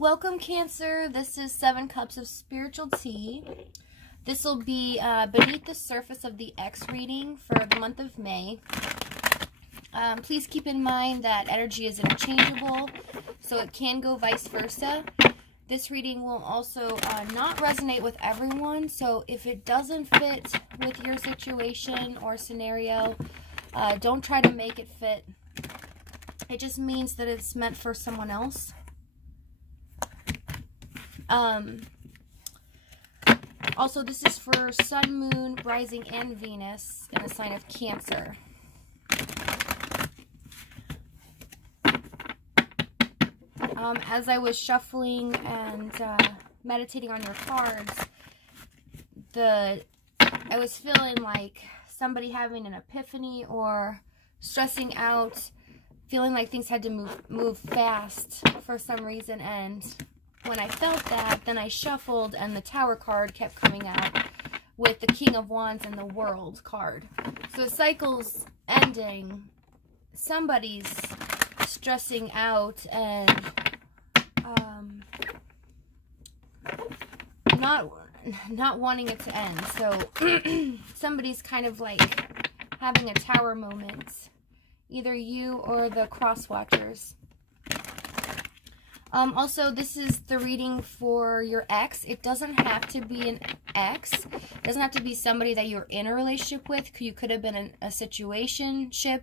Welcome, Cancer. This is 7 Cups of Spiritual Tea. This will be beneath the surface of the X reading for the month of May. Please keep in mind that energy is interchangeable, so it can go vice versa. This reading will also not resonate with everyone, so if it doesn't fit with your situation or scenario, don't try to make it fit. It just means that it's meant for someone else. Also, this is for Sun, Moon, Rising, and Venus in the sign of Cancer. As I was shuffling and meditating on your cards, I was feeling like somebody having an epiphany or stressing out, feeling like things had to move fast for some reason. And when I felt that, then I shuffled and the Tower card kept coming out with the King of Wands and the World card. So the cycle's ending. Somebody's stressing out and not wanting it to end. So somebody's kind of like having a Tower moment. Either you or the cross watchers. Also, this is the reading for your ex. It doesn't have to be an ex. It doesn't have to be somebody that you're in a relationship with. You could have been in a situationship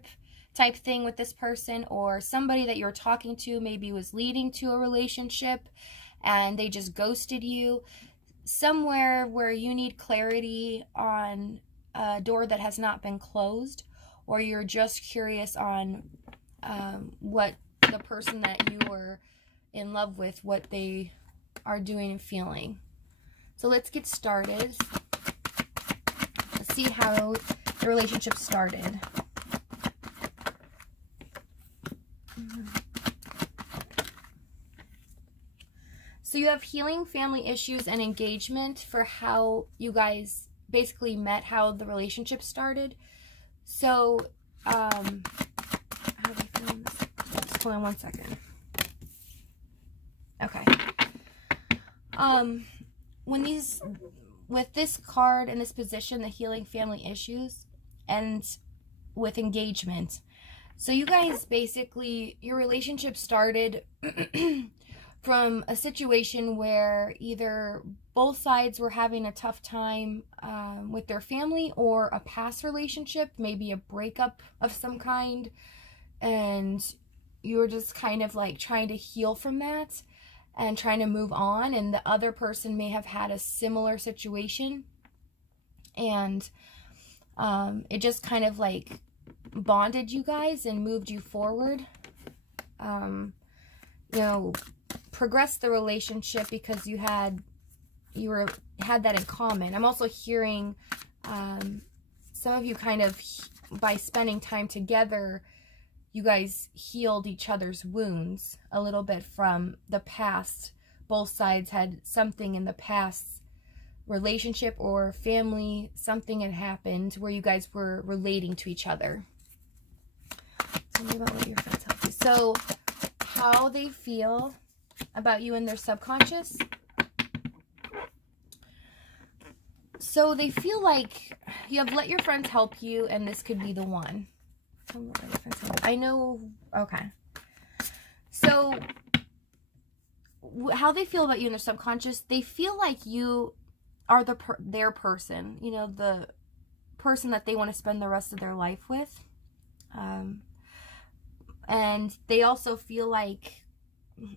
type thing with this person, or somebody that you're talking to maybe was leading to a relationship and they just ghosted you. Somewhere where you need clarity on a door that has not been closed, or you're just curious on what the person that you were in love with, what they are doing and feeling. So let's get started. Let's see how the relationship started. So you have healing, family issues, and engagement for how you guys basically met, how the relationship started. So, how do I feel in this? Just hold on one second. Okay. With this card in this position, the healing, family issues, and with engagement. So you guys basically, your relationship started from a situation where either both sides were having a tough time with their family, or a past relationship, maybe a breakup of some kind, and you were just kind of like trying to heal from that and trying to move on, and the other person may have had a similar situation, and it just kind of like bonded you guys and moved you forward, you know, progressed the relationship because you had that in common. I'm also hearing some of you kind of, by spending time together, you guys healed each other's wounds a little bit from the past. Both sides had something in the past relationship or family, something had happened where you guys were relating to each other. Tell me about what your friends tell you. So, how they feel about you in their subconscious. So they feel like you have let your friends help you, and this could be the one. I know, okay. So, how they feel about you in their subconscious, they feel like you are their person. You know, the person that they want to spend the rest of their life with. And they also feel like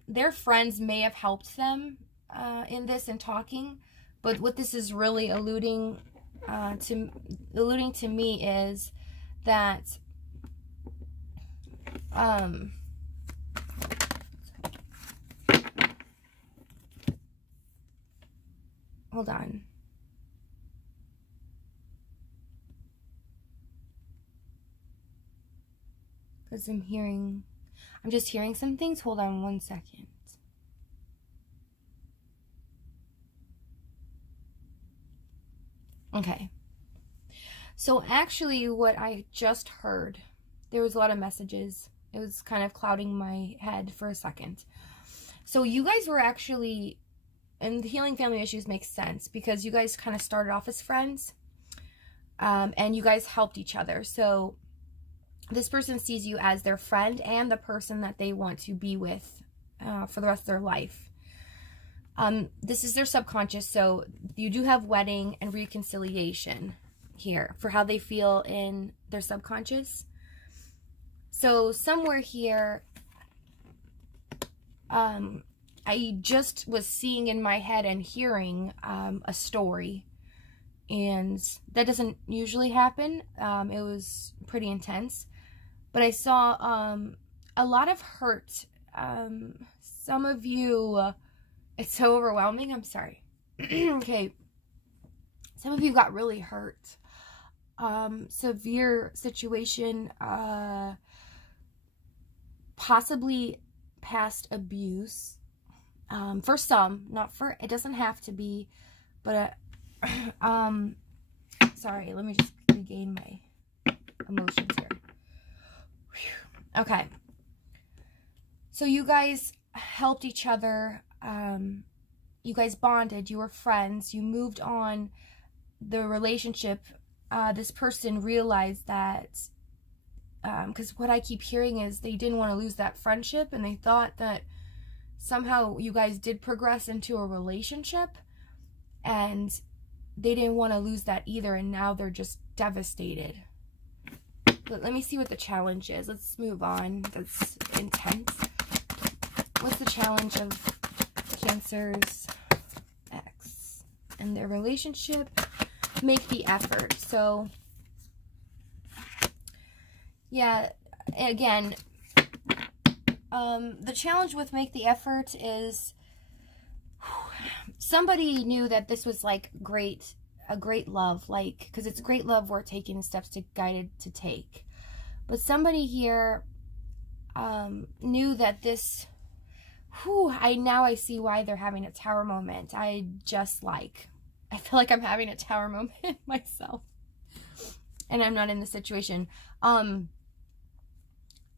their friends may have helped them in this and talking. But what this is really alluding to me is that hold on. Because I'm just hearing some things. Hold on one second. Okay. So actually what I just heard, there was a lot of messages. It was kind of clouding my head for a second. So you guys were actually, and the healing family issues makes sense because you guys kind of started off as friends, and you guys helped each other. So this person sees you as their friend and the person that they want to be with for the rest of their life. This is their subconscious, so you do have wedding and reconciliation here for how they feel in their subconscious. So somewhere here, I just was seeing in my head and hearing a story, and that doesn't usually happen. It was pretty intense, but I saw a lot of hurt. Some of you, it's so overwhelming, I'm sorry. Okay, some of you got really hurt. Severe situation, possibly past abuse, for some, not for, it doesn't have to be, but, sorry, let me just regain my emotions here. Whew. Okay, so you guys helped each other, you guys bonded, you were friends, you moved on the relationship. This person realized that, because what I keep hearing is they didn't want to lose that friendship, and they thought that somehow you guys did progress into a relationship, and they didn't want to lose that either, and now they're just devastated. But let me see what the challenge is. Let's move on. That's intense. What's the challenge of Cancer's ex and their relationship? Make the effort. So, yeah, again, the challenge with make the effort is somebody knew that this was like a great love, like, because it's great love we're taking steps to guided to take. But somebody here knew that this, now I see why they're having a tower moment. I feel like I'm having a tower moment myself, and I'm not in the situation.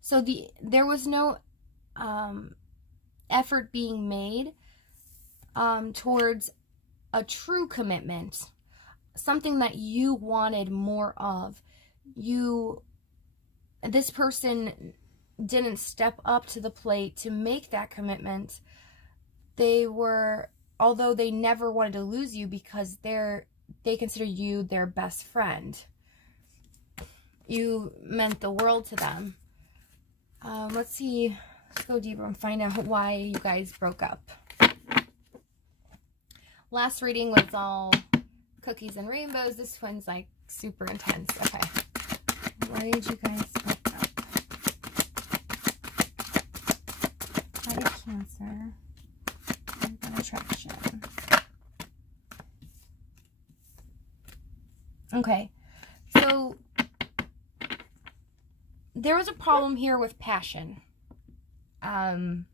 So there was no effort being made towards a true commitment, something that you wanted more of. This person didn't step up to the plate to make that commitment. Although they never wanted to lose you because they consider you their best friend. You meant the world to them. Let's go deeper and find out why you guys broke up. Last reading was all cookies and rainbows. This one's like super intense. Okay. Why did you guys break up? Why did Cancer and attraction? Okay. So there was a problem here with passion. And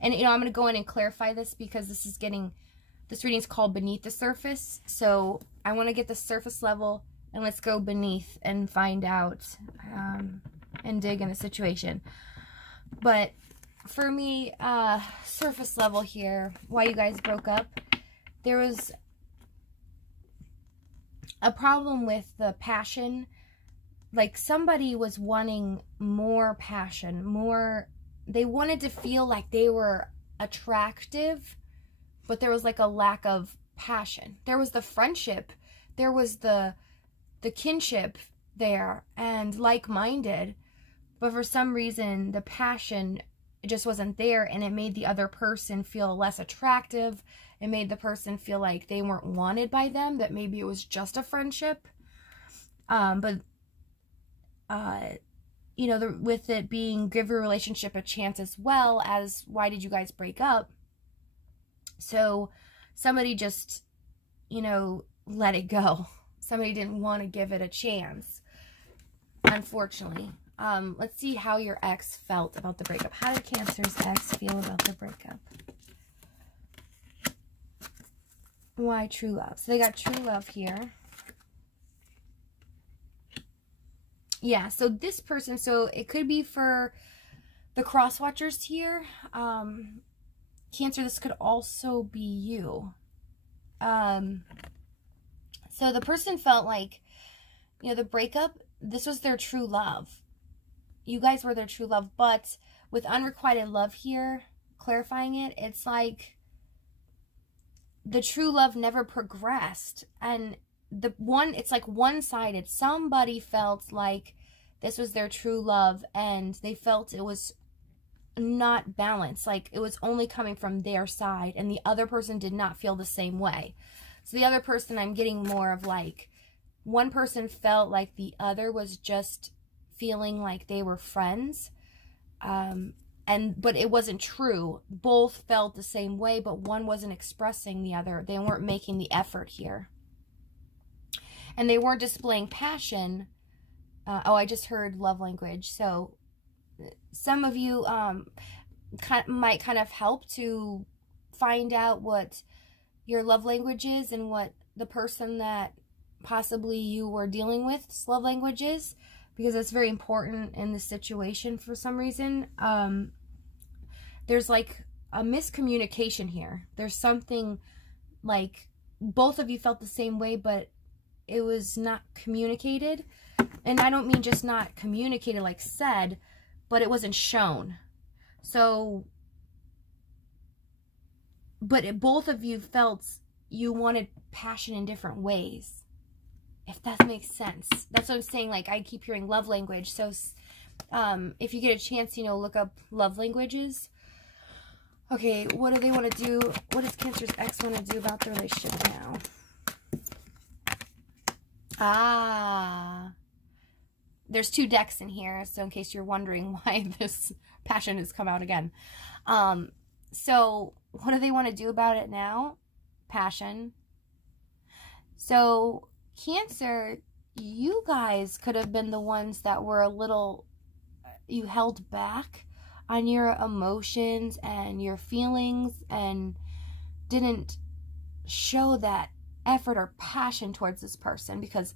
I'm going to go in and clarify this because this reading is called Beneath the Surface. So I want to get the surface level, and let's go beneath and find out, and dig in the situation. But for me, surface level here, why you guys broke up, there was a problem with the passion. Like somebody was wanting more passion, they wanted to feel like they were attractive, but there was like a lack of passion. There was the friendship, there was the kinship there, and like-minded, but for some reason the passion just wasn't there, and it made the other person feel less attractive. It made the person feel like they weren't wanted by them, that maybe it was just a friendship. With it being give your relationship a chance as well as why did you guys break up? So somebody just, let it go. Somebody didn't want to give it a chance, unfortunately. Let's see how your ex felt about the breakup. How did Cancer's ex feel about the breakup? Why true love? So they got true love here. Yeah, so this person, so it could be for the cross watchers here. Cancer, this could also be you. So the person felt like, you know, the breakup, this was their true love. You guys were their true love, but with unrequited love here, clarifying it, it's like the true love never progressed. And it's like one-sided. Somebody felt like this was their true love, and they felt it was not balanced. Like it was only coming from their side, and the other person did not feel the same way. So the other person, I'm getting more of like, one person felt like the other was just feeling like they were friends. But it wasn't true. Both felt the same way, but one wasn't expressing the other. They weren't making the effort here. And they weren't displaying passion. I just heard love language. So some of you might kind of help to find out what your love language is and what the person that possibly you were dealing with's love language is, because it's very important in this situation for some reason. There's like a miscommunication here. There's something like both of you felt the same way, but it was not communicated. And I don't mean just not communicated like said, but it wasn't shown. So, but both of you felt you wanted passion in different ways, if that makes sense. That's what I'm saying. Like, I keep hearing love language. So if you get a chance, you know, look up love languages. Okay, what do they want to do? What does Cancer's ex want to do about the relationship now? There's 2 decks in here, so in case you're wondering why this passion has come out again. So what do they want to do about it now? Passion. So Cancer, you guys could have been the ones that were a little, you held back on your emotions and your feelings and didn't show that effort or passion towards this person. Because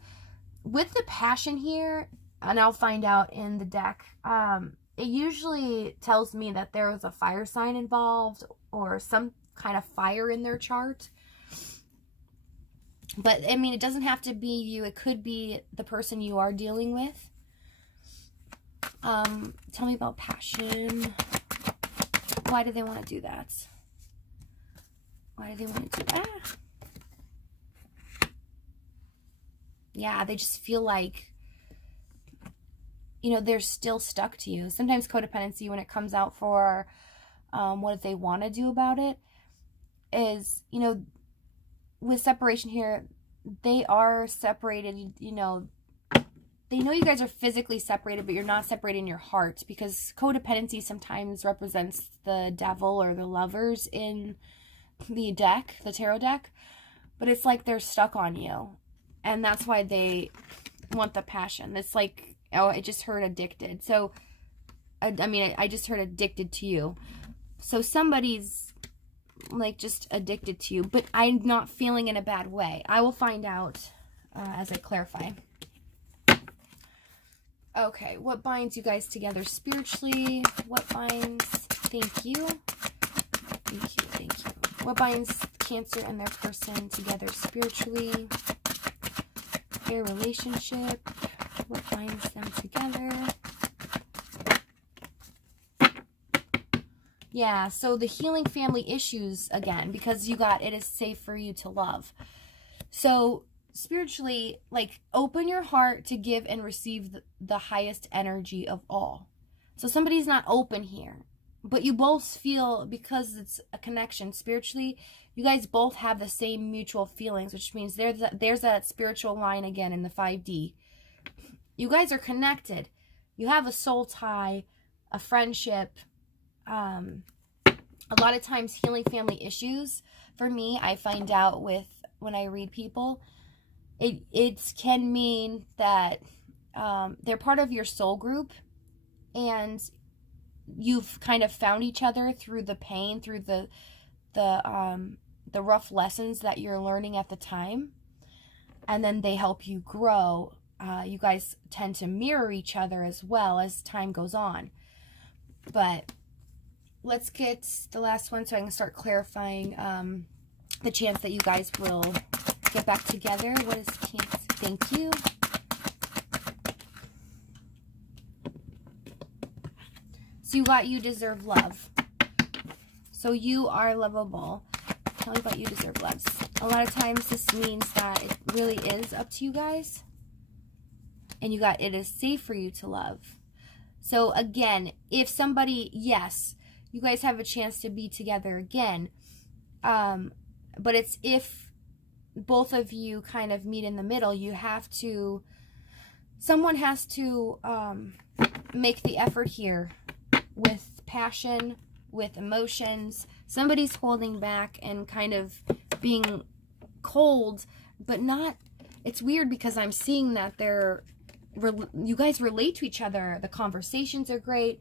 with the passion here, and I'll find out in the deck, it usually tells me that there was a fire sign involved or some kind of fire in their chart. But, I mean, it doesn't have to be you. It could be the person you are dealing with. Tell me about passion. Why do they want to do that? Why do they want to do that? Yeah, they just feel like, you know, they're still stuck to you. Sometimes codependency, when it comes out for what they want to do about it, is, you know, with separation here, they are separated, you know, they know you guys are physically separated, but you're not separated in your heart, because codependency sometimes represents the devil or the lovers in the deck, the tarot deck, but it's like they're stuck on you, and that's why they want the passion. It's like, oh, I just heard addicted. So, I mean, I just heard addicted to you. So somebody's like just addicted to you, but I'm not feeling in a bad way. I will find out as I clarify. Okay, what binds you guys together spiritually? What binds, thank you. Thank you, thank you. What binds Cancer and their person together spiritually? Their relationship. What binds them together? Yeah, so the healing family issues again, because you got it is safe for you to love. So spiritually, like, open your heart to give and receive the highest energy of all. So somebody's not open here, but you both feel, because it's a connection spiritually, you guys both have the same mutual feelings, which means there's that spiritual line again in the 5D. You guys are connected. You have a soul tie, a friendship. A lot of times healing family issues, for me, I find out when I read people, it can mean that they're part of your soul group, and you've kind of found each other through the pain, through the rough lessons that you're learning at the time, and then they help you grow. You guys tend to mirror each other as well as time goes on. But let's get the last one so I can start clarifying the chance that you guys will get back together. What is the chance? Thank you. So you got you deserve love. So you are lovable. Tell me about you deserve love. A lot of times this means that it really is up to you guys. And you got it is safe for you to love. So again, if somebody, yes, you guys have a chance to be together again. But it's if both of you kind of meet in the middle, you have to, someone has to make the effort here with passion, with emotions. Somebody's holding back and kind of being cold, but not, it's weird because I'm seeing that you guys relate to each other. The conversations are great.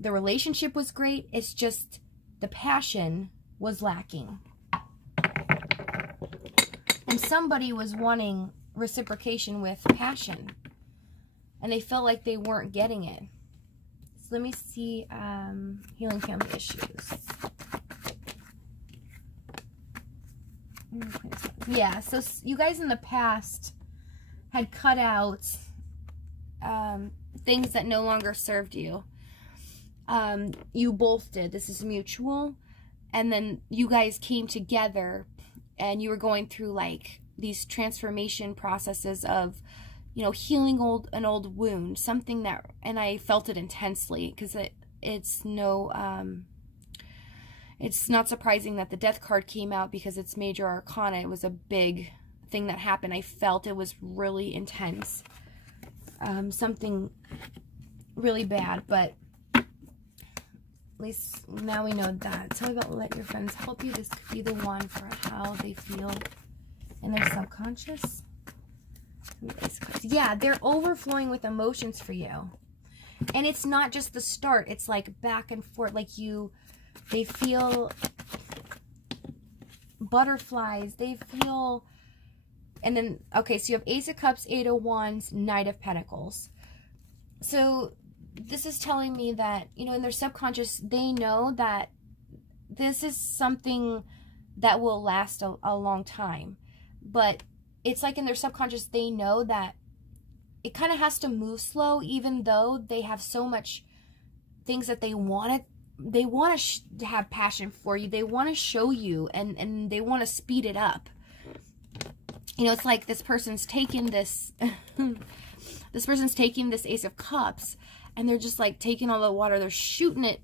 The relationship was great. It's just the passion was lacking. And somebody was wanting reciprocation with passion. And they felt like they weren't getting it. So let me see healing family issues. Yeah, so you guys in the past had cut out things that no longer served you. You both did. This is mutual. And then you guys came together and you were going through like these transformation processes of, you know, healing an old wound, something that, and I felt it intensely because it's not surprising that the death card came out because it's major arcana. It was a big thing that happened. I felt it was really intense. Something really bad, but at least now we know that. Tell me about let your friends help you. This could be the one for how they feel in their subconscious. Yeah, they're overflowing with emotions for you. And it's not just the start. It's like back and forth. Like they feel butterflies. They feel... And then, okay, so you have Ace of Cups, Eight of Wands, Knight of Pentacles. So this is telling me that, you know, in their subconscious, they know that this is something that will last a long time. But it's like in their subconscious, they know that it kind of has to move slow, even though they have so much things that they want to have passion for you. They want to show you, and they want to speed it up. You know, it's like this person's taking this, this person's taking this Ace of Cups, and they're just like taking all the water. They're shooting it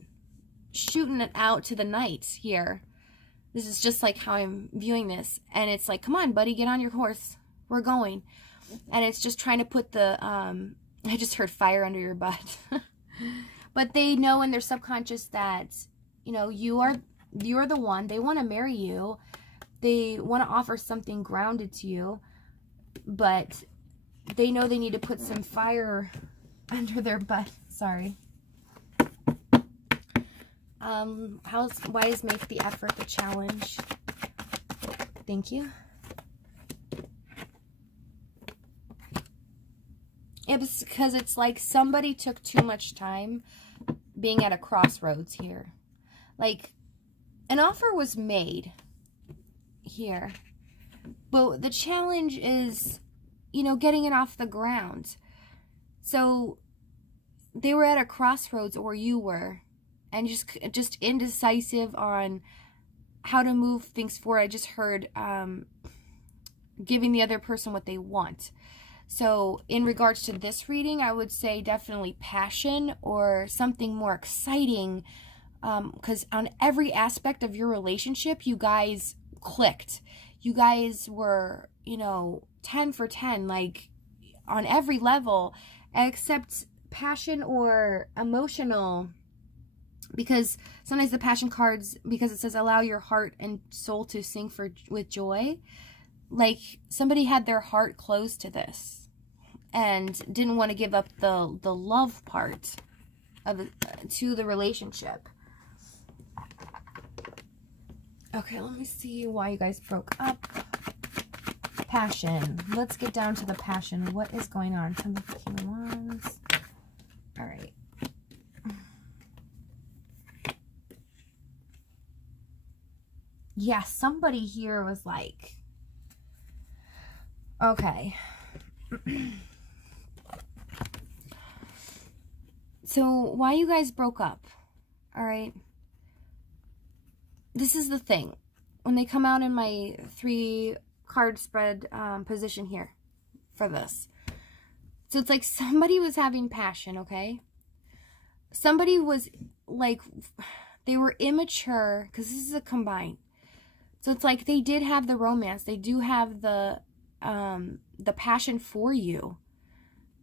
out to the Knight here. This is just like how I'm viewing this. And it's like, come on, buddy, get on your horse. We're going. And it's just trying to put the, I just heard fire under your butt. But they know in their subconscious that, you know, you're the one. They want to marry you. They want to offer something grounded to you, but they know they need to put some fire under their butt. Sorry. Why does make the effort the challenge? Thank you. It's because it's like somebody took too much time being at a crossroads here. Like, an offer was made here, but the challenge is, you know, getting it off the ground. So they were at a crossroads, or you were, and just indecisive on how to move things forward. I just heard giving the other person what they want. So in regards to this reading, I would say definitely passion or something more exciting, because on every aspect of your relationship, you guys clicked. You guys were, you know, 10 for 10, like on every level, except passion or emotional, because sometimes the passion cards, because it says allow your heart and soul to sing with joy, like somebody had their heart closed to this and didn't want to give up the love part of to the relationship. Okay, let me see why you guys broke up. Passion. Let's get down to the passion. What is going on? Tell me the King of Wands. All right. yeah, somebody here was like, okay. So why you guys broke up, all right? This is the thing. When they come out in my 3-card spread position here for this. So it's like somebody was having passion, okay? Somebody was like, they were immature, because this is a combine. So it's like they did have the romance. They do have the passion for you.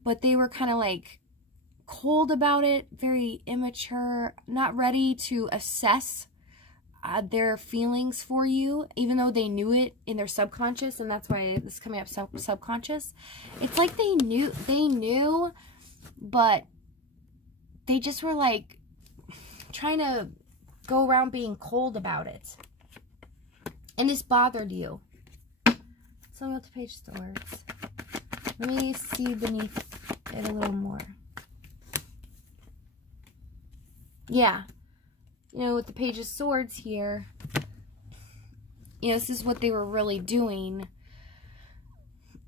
But they were kind of like cold about it, very immature, not ready to assess their feelings for you, even though they knew it in their subconscious, and that's why this is coming up subconscious. It's like they knew, but they just were like trying to go around being cold about it. And this bothered you. So I'm about to page the words. Let me see beneath it a little more. Yeah. You know, with the Page of Swords here, you know, this is what they were really doing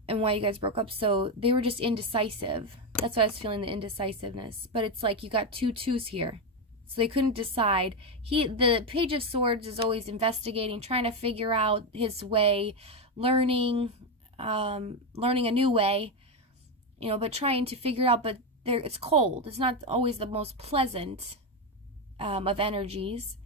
and why you guys broke up. So they were just indecisive. That's why I was feeling the indecisiveness. But it's like you got 2 2s here. So they couldn't decide. The Page of Swords is always investigating, trying to figure out his way, learning a new way, you know, but trying to figure out, but it's cold. It's not always the most pleasant of energies.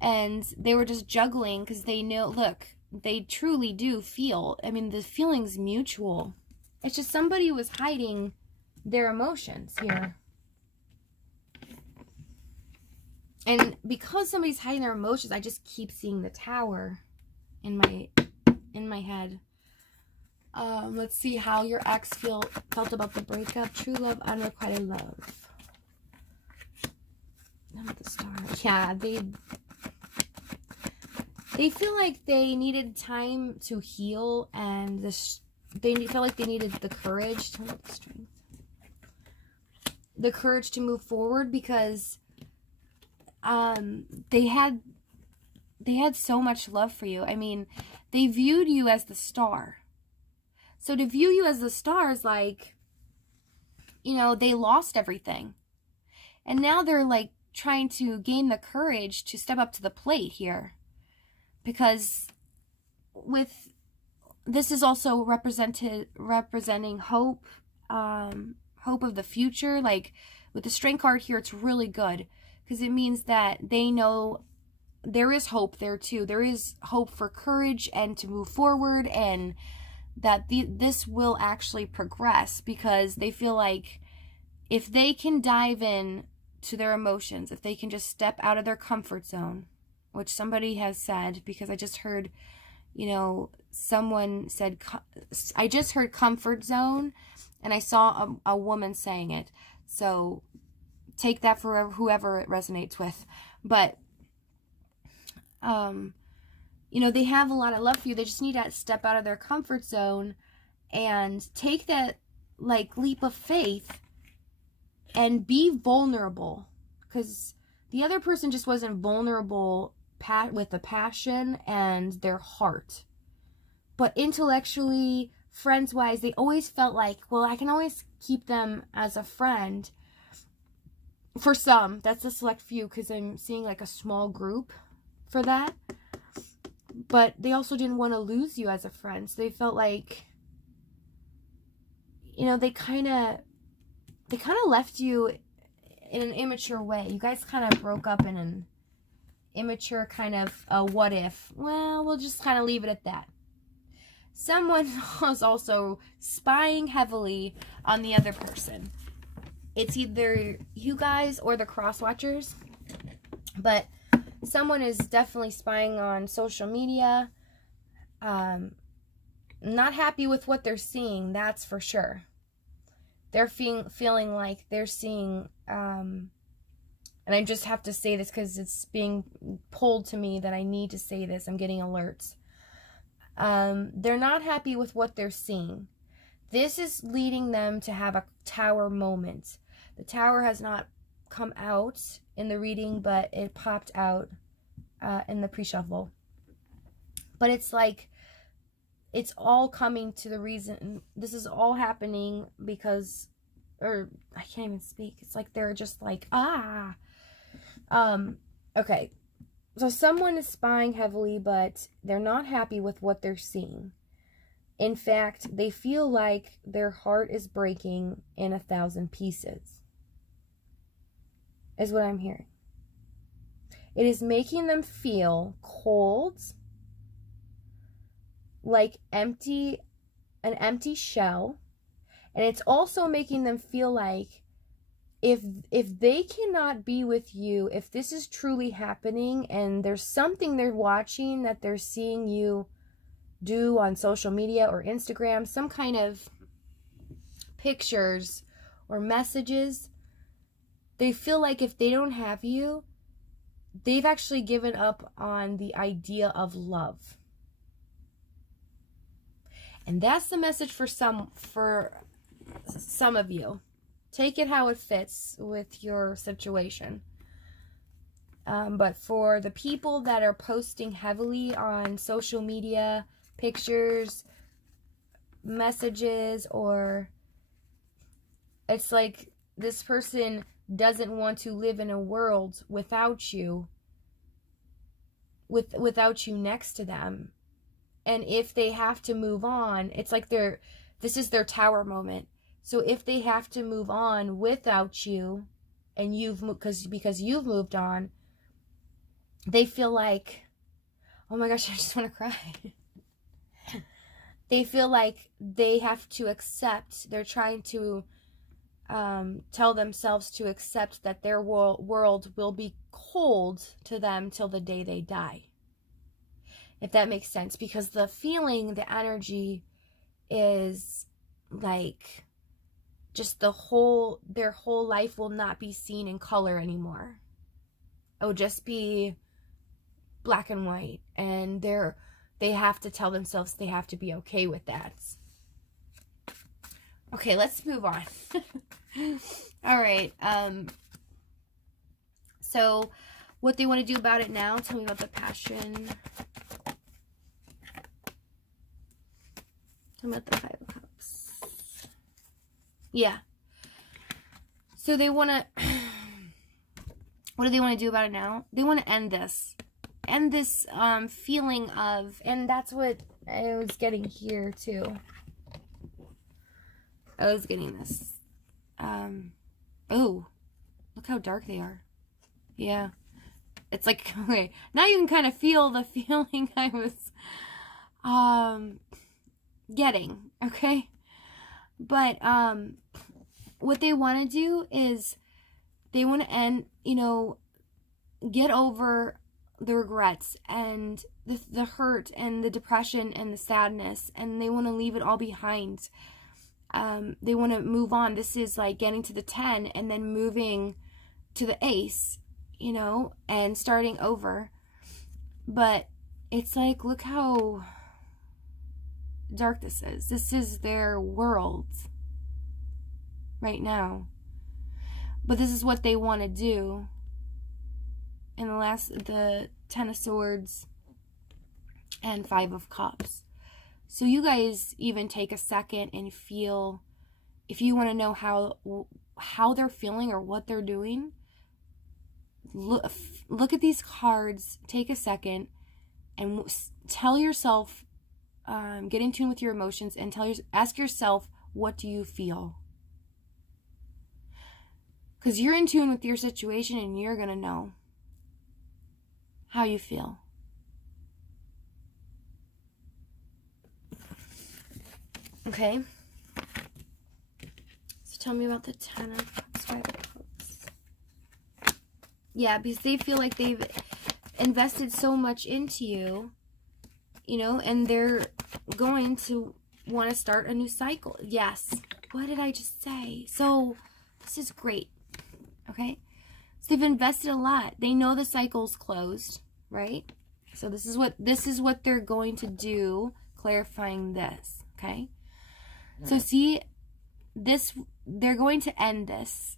And they were just juggling because they know, look, they truly do feel, I mean, the feeling's mutual. It's just somebody was hiding their emotions here. And because somebody's hiding their emotions, I just keep seeing the Tower in my head. Let's see how your ex felt about the breakup. True love, unrequited love. Not the Star. Yeah, they feel like they needed time to heal, and they felt like they needed the courage. Turn up the strength. The courage to move forward, because they had so much love for you. I mean, they viewed you as the star. So to view you as the star is like, you know, they lost everything. And now they're like trying to gain the courage to step up to the plate here. Because this is also representing hope, hope of the future. Like with the Strength card here, it's really good. Because it means that they know there is hope there too. There is hope for courage and to move forward, and that this will actually progress, because they feel like if they can dive in to their emotions, if they can just step out of their comfort zone, which somebody has said, because I just heard, you know, someone said, I just heard comfort zone, and I saw a woman saying it. So take that for whoever it resonates with. But, you know, they have a lot of love for you. They just need to step out of their comfort zone and take that, like, leap of faith and be vulnerable. Because the other person just wasn't vulnerable with the passion and their heart. But intellectually, friends-wise, they always felt like, well, I can always keep them as a friend. For some, that's a select few, because I'm seeing like a small group for that. But they also didn't want to lose you as a friend. So they felt like, you know, they kind of left you in an immature way. You guys kind of broke up in an immature kind of what if. Well, we'll just kind of leave it at that. Someone was also spying heavily on the other person. It's either you guys or the cross-watchers. But someone is definitely spying on social media. Not happy with what they're seeing, that's for sure. They're feeling like they're seeing, and I just have to say this because it's being pulled to me that I need to say this. I'm getting alerts. They're not happy with what they're seeing. This is leading them to have a Tower moment. The Tower has not come out in the reading, but it popped out in the pre-shuffle. But it's like, it's all coming to the reason. This is all happening because, or I can't even speak. It's like they're just like, okay. So someone is spying heavily, but they're not happy with what they're seeing. In fact, they feel like their heart is breaking in 1,000 pieces, is what I'm hearing. It is making them feel cold, like an empty shell. And it's also making them feel like if they cannot be with you, if this is truly happening and there's something they're watching that they're seeing you do on social media or Instagram, some kind of pictures or messages, they feel like if they don't have you, they've actually given up on the idea of love. And that's the message for some of you. Take it how it fits with your situation. But for the people that are posting heavily on social media, pictures, messages, or it's like this person doesn't want to live in a world without you, without you next to them. And if they have to move on, it's like this is their tower moment. So if they have to move on without you, and because you've moved on, they feel like, oh my gosh, I just want to cry. They feel like they have to accept, they're trying to tell themselves to accept that their world will be cold to them till the day they die. If that makes sense. Because the feeling, the energy is like just their whole life will not be seen in color anymore. It will just be black and white. And they have to tell themselves they have to be okay with that. Okay, let's move on. All right. So what they want to do about it now, tell me about the passion. Tell me about the 5 of Cups. Yeah. So they want to, what do they want to do about it now? They want to end this. End this feeling of, and that's what I was getting here too. I was getting this. Oh, look how dark they are. Yeah. It's like, okay, now you can kind of feel the feeling I was getting, okay? But what they want to do is they want to end, get over the regrets and the hurt and the depression and the sadness, and they want to leave it all behind. They want to move on. This is like getting to the 10 and then moving to the ace, and starting over. But it's like, look how dark this is. This is their world right now. But this is what they want to do. And the 10 of Swords and 5 of Cups. So you guys even take a second and feel, if you want to know how they're feeling or what they're doing, look at these cards, take a second, and tell yourself, get in tune with your emotions, and ask yourself, what do you feel? Because you're in tune with your situation, and you're going to know how you feel. Okay. So tell me about the 10 of Cups, 5 of Cups. Yeah, because they feel like they've invested so much into you, and they're going to want to start a new cycle. Yes. What did I just say? So this is great. Okay. So they've invested a lot. They know the cycle's closed, right? So this is what they're going to do, clarifying this, okay? So see, they're going to end this,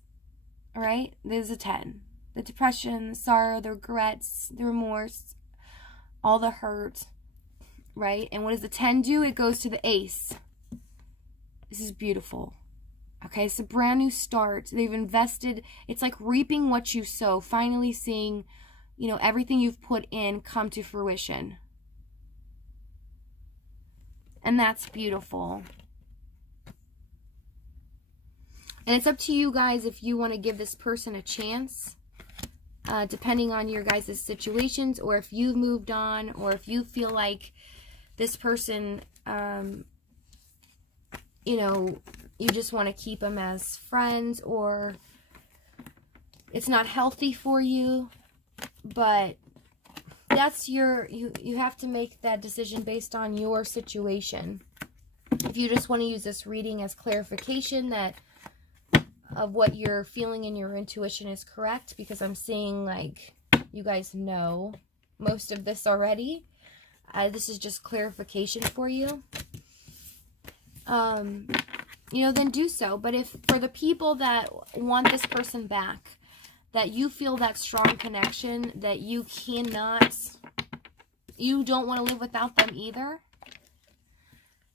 all right? There's a 10. The depression, the sorrow, the regrets, the remorse, all the hurt. right? And what does the 10 do? It goes to the ace. This is beautiful. Okay, it's a brand new start. They've invested. It's like reaping what you sow. Finally seeing, you know, everything you've put in come to fruition. And that's beautiful. And it's up to you guys if you want to give this person a chance, depending on your guys' situations, or if you've moved on, or if you feel like this person, you know, you just want to keep them as friends, or it's not healthy for you. But that's you have to make that decision based on your situation. If you just want to use this reading as clarification that of what you're feeling and your intuition is correct, because I'm seeing like you guys know most of this already. This is just clarification for you. You know, then do so. But if for the people that want this person back, that you feel that strong connection, that you don't want to live without them either,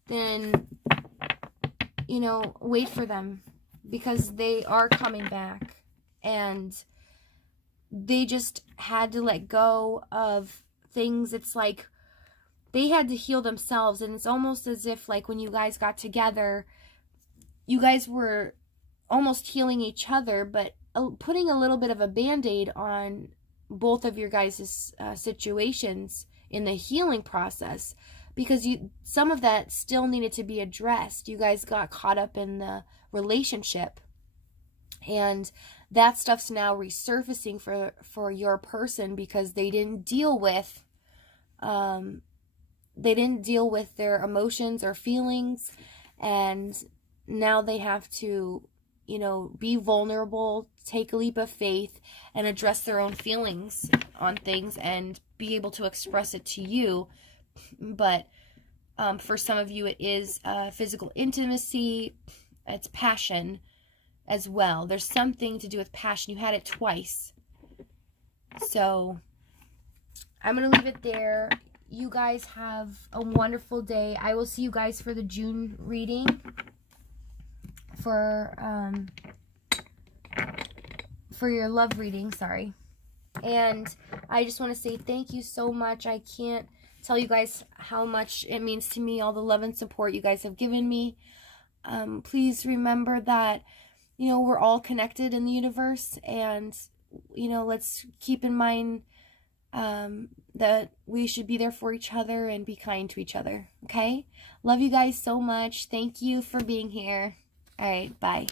then, you know, wait for them, because they are coming back, and they just had to let go of things. It's like they had to heal themselves, and it's almost as if like when you guys got together, you guys were almost healing each other, but putting a little bit of a band-aid on both of your guys' situations in the healing process, because some of that still needed to be addressed. You guys got caught up in the relationship, and that stuff's now resurfacing for your person, because they didn't deal with their emotions or feelings, and now they have to, you know, be vulnerable, take a leap of faith, and address their own feelings on things and be able to express it to you. But for some of you, it is physical intimacy. It's passion as well. There's something to do with passion. You had it twice. So I'm going to leave it there. You guys have a wonderful day. I will see you guys for the June reading. For your love reading, sorry. And I just want to say thank you so much. I can't tell you guys how much it means to me, all the love and support you guys have given me. Please remember that, you know, we're all connected in the universe, and, you know, let's keep in mind that we should be there for each other and be kind to each other, okay? Love you guys so much. Thank you for being here. All right, bye.